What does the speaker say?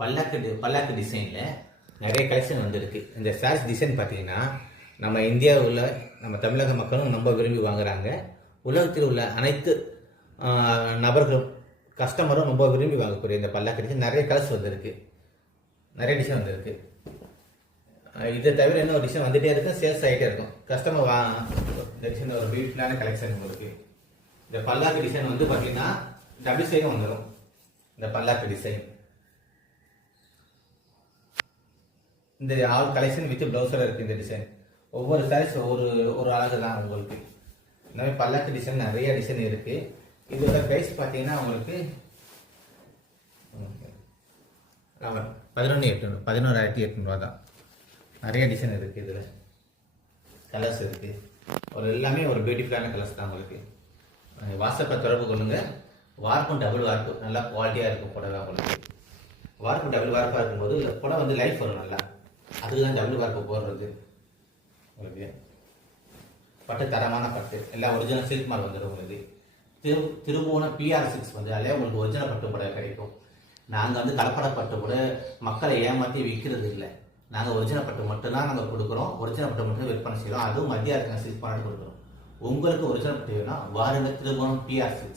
பல்லாக்கு டிசைனில் நிறைய கலெக்ஷன் வந்திருக்கு. இந்த சாரீஸ் டிசைன் பார்த்தீங்கன்னா நம்ம இந்தியாவில் நம்ம தமிழக மக்களும் ரொம்ப விரும்பி வாங்குறாங்க. உலகத்தில் உள்ள அனைத்து நபர்களும் கஸ்டமரும் ரொம்ப விரும்பி வாங்கக்கூடிய இந்த பல்லாக்கு டிசைன் நிறைய கலர்ஸ் வந்திருக்கு, நிறைய டிசைன் வந்திருக்கு. இதை தவிர இன்னும் ஒரு டிசைன் வந்துகிட்டே இருக்கும், சேல்ஸ் ஆகிட்டே இருக்கும். கஸ்டமர் இந்த டிசைன் ஒரு பியூட்டிஃபுல்லான கலெக்ஷன் உங்களுக்கு. இந்த பல்லாக்கு டிசைன் வந்து பார்த்தீங்கன்னா டபுள் சைடும் வந்துடும். இந்த பல்லாக்கு டிசைன் இந்த ஆல் கலெக்ஷன் வித் ப்ளவுஸில் இருக்குது. இந்த டிசைன் ஒவ்வொரு சாரீஸ் ஒரு அழகு தான் உங்களுக்கு. இந்த மாதிரி பல்லாக்கு டிசைன் நிறைய டிசைன் இருக்குது. இதோட ப்ரைஸ் பார்த்தீங்கன்னா உங்களுக்கு 11,800 தான். நிறைய டிசைன் இருக்குது, இதில் கலர்ஸ் இருக்குது. எல்லாமே ஒரு பியூட்டிஃபுல்லான கலர்ஸ் தான் உங்களுக்கு. வாட்ஸ்அப்பை தொடர்பு கொள்ளுங்க. வார்ப்பும் டபுள் வார்ப்பு நல்லா குவாலிட்டியாக இருக்கும் புடவை உங்களுக்கு. வார்ப்பு டபுள் வார்ப்பாக இருக்கும்போது புடவை வந்து லைஃப் வரும் நல்லா. அதுதான் டபுள் வார்ப்பு போடுறது உங்களுக்கு. பட்டு தரமான பட்டு எல்லாம் ஒரிஜினல் சில்க் மார்க் வந்துடும் உங்களுக்கு. திரும்புவன PR6 வந்து அதிலே உங்களுக்கு ஒரிஜினல் பட்டு புடவை கிடைக்கும். நாங்கள் வந்து கலப்பட பட்டு கூட மக்களை ஏமாற்றி விற்கிறது இல்லை. நாங்கள் ஒரிஜினல் பட்டு மட்டும்தான் நாங்கள் கொடுக்குறோம். ஒரிஜினல் பட்டு மட்டும் விற்பனை செய்கிறோம். அதுவும் மத்திய அரசாங்க சில்க் மார்க் கொடுக்குறோம். உங்களுக்கு ஒரிஜினல் பட்டு வேணும்னா வாருங்க, திரும்புவனம் PR6.